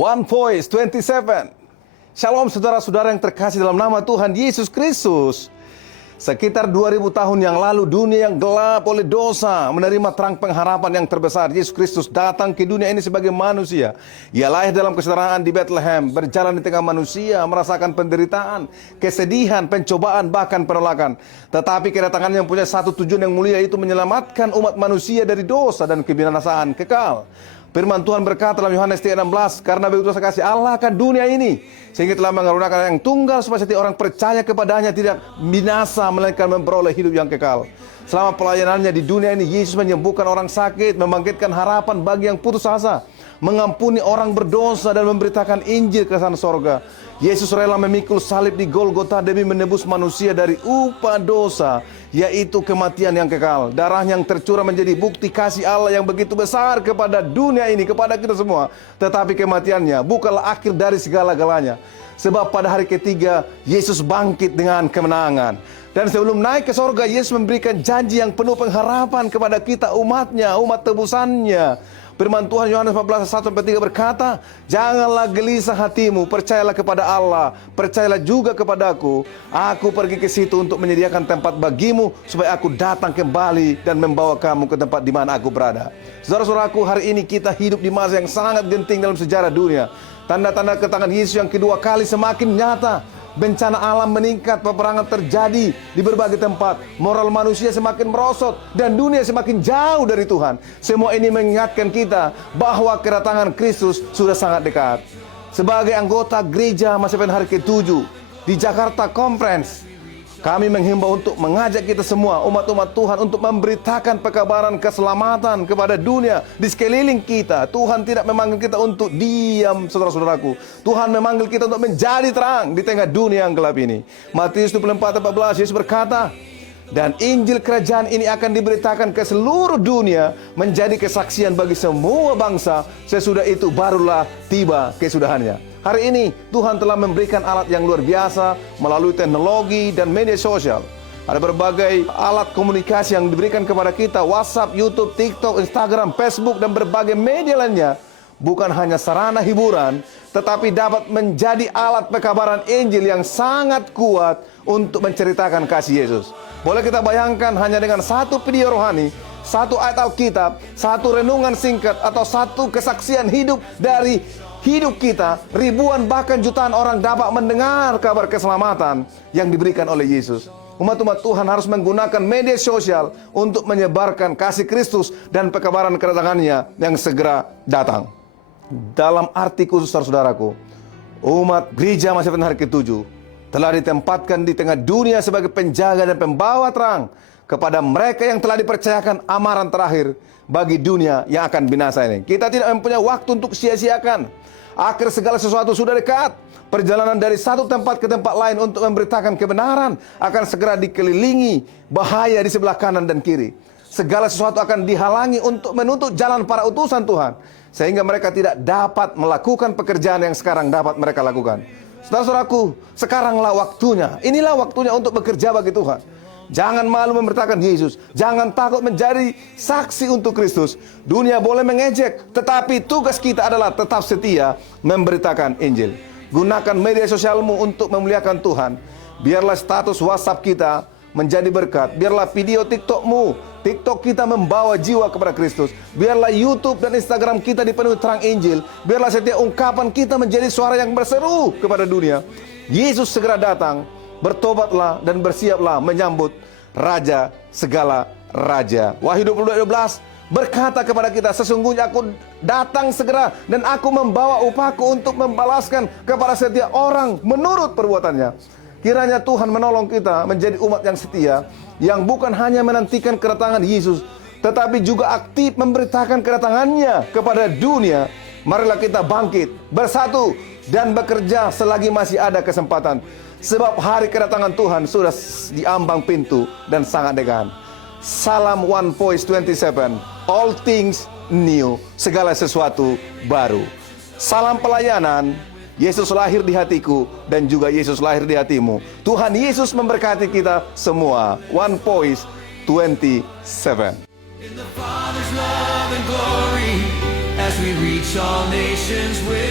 One Voice 27. Shalom saudara-saudara yang terkasih dalam nama Tuhan Yesus Kristus. Sekitar 2000 tahun yang lalu, dunia yang gelap oleh dosa menerima terang pengharapan yang terbesar. Yesus Kristus datang ke dunia ini sebagai manusia. Ia lahir dalam kesetaraan di Bethlehem, berjalan di tengah manusia, merasakan penderitaan, kesedihan, pencobaan, bahkan penolakan. Tetapi kedatangannya yang punya satu tujuan yang mulia, yaitu menyelamatkan umat manusia dari dosa dan kebinasaan kekal. Firman Tuhan berkata dalam Yohanes 3:16, karena begitu kasih Allah akan dunia ini, sehingga telah mengaruniakan yang tunggal supaya setiap orang percaya kepadanya tidak binasa, melainkan memperoleh hidup yang kekal. Selama pelayanannya di dunia ini, Yesus menyembuhkan orang sakit, membangkitkan harapan bagi yang putus asa, mengampuni orang berdosa, dan memberitakan Injil kerajaan sorga. Yesus rela memikul salib di Golgota demi menebus manusia dari upah dosa, yaitu kematian yang kekal. Darahnya yang tercurah menjadi bukti kasih Allah yang begitu besar kepada dunia ini, kepada kita semua. Tetapi kematiannya bukanlah akhir dari segala-galanya. Sebab pada hari ketiga, Yesus bangkit dengan kemenangan. Dan sebelum naik ke sorga, Yesus memberikan janji yang penuh pengharapan kepada kita, umatnya, umat tebusannya. Firman Tuhan Yohanes 14:1-3 berkata, janganlah gelisah hatimu, percayalah kepada Allah, percayalah juga kepadaku. Aku pergi ke situ untuk menyediakan tempat bagimu, supaya aku datang kembali dan membawa kamu ke tempat di mana aku berada. Saudara-saudaraku, hari ini kita hidup di masa yang sangat genting dalam sejarah dunia. Tanda-tanda kedatangan Yesus yang kedua kali semakin nyata. Bencana alam meningkat, peperangan terjadi di berbagai tempat, moral manusia semakin merosot, dan dunia semakin jauh dari Tuhan. Semua ini mengingatkan kita bahwa kedatangan Kristus sudah sangat dekat. Sebagai anggota gereja Masepen hari ke-7 di Jakarta Conference, kami menghimbau untuk mengajak kita semua, umat-umat Tuhan, untuk memberitakan pekabaran keselamatan kepada dunia di sekeliling kita. Tuhan tidak memanggil kita untuk diam, saudara-saudaraku. Tuhan memanggil kita untuk menjadi terang di tengah dunia yang gelap ini. Matius 24:14, Yesus berkata, dan Injil kerajaan ini akan diberitakan ke seluruh dunia, menjadi kesaksian bagi semua bangsa. Sesudah itu barulah tiba kesudahannya. Hari ini Tuhan telah memberikan alat yang luar biasa melalui teknologi dan media sosial. Ada berbagai alat komunikasi yang diberikan kepada kita, WhatsApp, YouTube, TikTok, Instagram, Facebook, dan berbagai media lainnya. Bukan hanya sarana hiburan, tetapi dapat menjadi alat pekabaran Injil yang sangat kuat untuk menceritakan kasih Yesus. Boleh kita bayangkan, hanya dengan satu video rohani, satu ayat Alkitab, satu renungan singkat, atau satu kesaksian hidup dari hidup kita, ribuan bahkan jutaan orang dapat mendengar kabar keselamatan yang diberikan oleh Yesus. Umat-umat Tuhan harus menggunakan media sosial untuk menyebarkan kasih Kristus dan pekabaran kedatangannya yang segera datang. Dalam arti khusus, saudaraku, umat gereja Masepen hari ke-7 telah ditempatkan di tengah dunia sebagai penjaga dan pembawa terang kepada mereka yang telah dipercayakan amaran terakhir bagi dunia yang akan binasa ini. Kita tidak mempunyai waktu untuk sia-siakan. Akhir segala sesuatu sudah dekat. Perjalanan dari satu tempat ke tempat lain untuk memberitakan kebenaran akan segera dikelilingi bahaya di sebelah kanan dan kiri. Segala sesuatu akan dihalangi untuk menutup jalan para utusan Tuhan, sehingga mereka tidak dapat melakukan pekerjaan yang sekarang dapat mereka lakukan. Saudara-saudaraku, sekaranglah waktunya. Inilah waktunya untuk bekerja bagi Tuhan. Jangan malu memberitakan Yesus. Jangan takut menjadi saksi untuk Kristus. Dunia boleh mengejek, tetapi tugas kita adalah tetap setia memberitakan Injil. Gunakan media sosialmu untuk memuliakan Tuhan. Biarlah status WhatsApp kita menjadi berkat. Biarlah video TikTok kita membawa jiwa kepada Kristus. Biarlah YouTube dan Instagram kita dipenuhi terang Injil. Biarlah setiap ungkapan kita menjadi suara yang berseru kepada dunia. Yesus segera datang. Bertobatlah dan bersiaplah menyambut Raja segala Raja. Wahyu 22:12 berkata kepada kita, sesungguhnya aku datang segera dan aku membawa upahku untuk membalaskan kepada setiap orang menurut perbuatannya. Kiranya Tuhan menolong kita menjadi umat yang setia, yang bukan hanya menantikan kedatangan Yesus, tetapi juga aktif memberitakan kedatangannya kepada dunia. Marilah kita bangkit, bersatu, dan bekerja selagi masih ada kesempatan. Sebab hari kedatangan Tuhan sudah di ambang pintu dan sangat dekat. Salam One Voice 27. All things new. Segala sesuatu baru. Salam pelayanan. Yesus lahir di hatiku dan juga Yesus lahir di hatimu. Tuhan Yesus memberkati kita semua. One Voice 27. In the Father's love and glory, as we reach all nations with